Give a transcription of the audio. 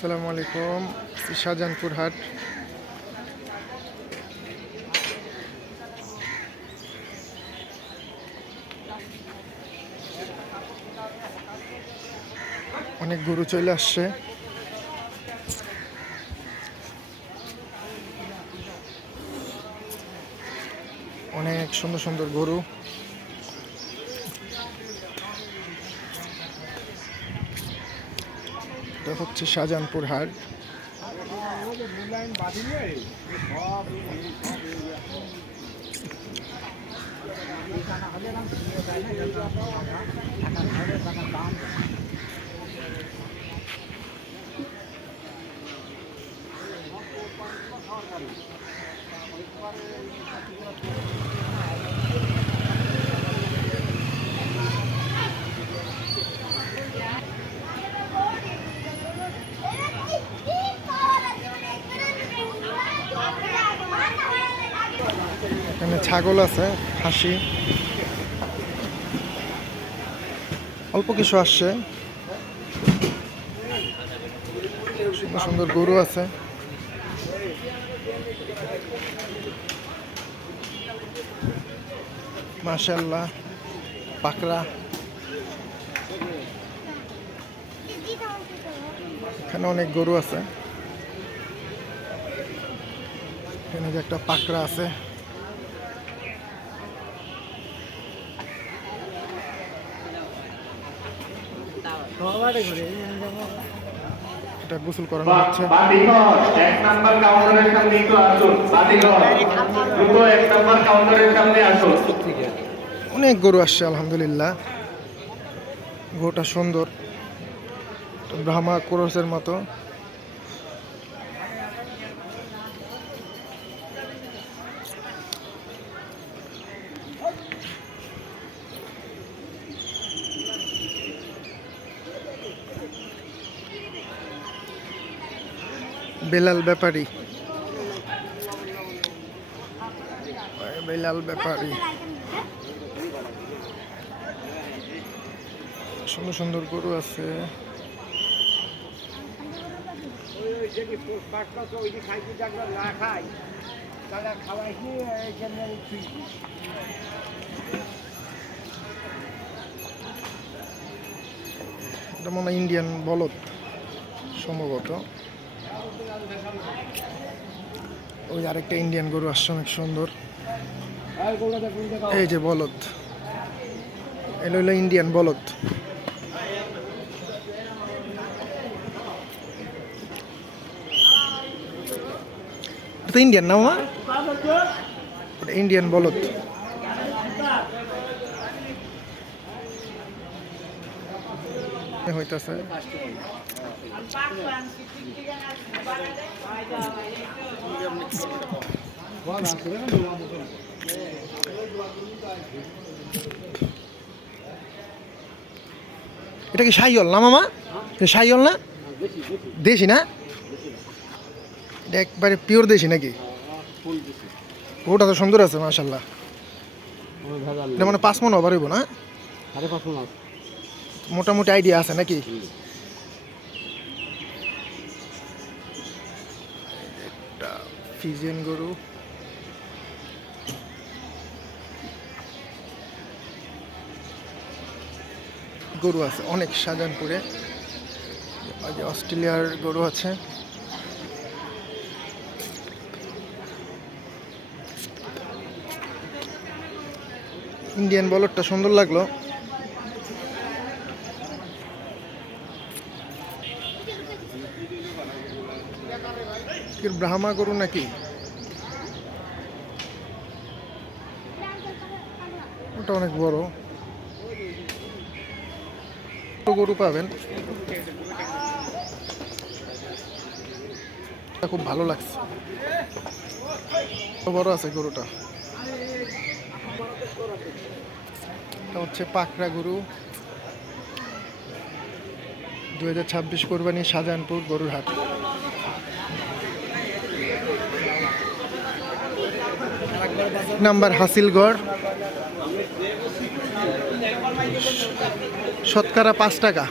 আসসালামু আলাইকুম। শাহজাহানপুর হাট। অনেক গরু চলে আসছে। অনেক সুন্দর সুন্দর গরু। এটা হচ্ছে শাহজাহানপুর হাট। এখানে ছাগল আছে, হাসি, অল্প কিছু আসছে। সুন্দর সুন্দর গরু আছে। মাশাআল্লাহ, পাকড়া। এখানে অনেক গরু আছে। এখানে যে একটা পাকড়া আছে। এটা গোসল করানো হচ্ছে। এক নাম্বার কাউন্টারের সামনে একটু আসুন। দ্রুত এক নাম্বার কাউন্টারের সামনে আসুন। অনেক গরু আসছে আলহামদুলিল্লাহ। গরুটা সুন্দর, ব্রাহ্মা ক্রসের মতো। বেলাল ব্যাপারী, বেলাল ব্যাপারী। সুন্দর সুন্দর গরু আছে। এটা মনে হয় ইন্ডিয়ান বলদ সম্ভবত। ওই আরেকটা ইন্ডিয়ান গরু আসছে, অনেক সুন্দর। এই যে বলদ, এলো হলো ইন্ডিয়ান বলদ। এটা ইন্ডিয়ান না মামা? এটা ইন্ডিয়ান বলদ। হইতাছে এটা কি শাহিওয়াল না মামা? শাহিওয়াল না? দেশি না? এটা একবারে পিওর দেশি নাকি? ওটা তো সুন্দর আছে মাশাআল্লাহ। এটা মানে 5 মণ ওভার হইব না? মোটামুটি আইডিয়া আছে নাকি? এটা ফিজিয়ান গরু। গরু আছে অনেক শাহজাহানপুরে। অস্ট্রেলিয়ার গরু আছে। ইন্ডিয়ান বলদটা সুন্দর লাগলো। ব্রাহ্মা গরু নাকি? ওটা অনেক বড় গরু পাবেন। খুব ভালো লাগছে, বড় আছে গরুটা। এটা হচ্ছে পাকড়া গরু। 2026 কোরবানি, শাহজাহানপুর গরুর হাট। নাম্বার হাসিলগড়। শতকরা 5 টাকা।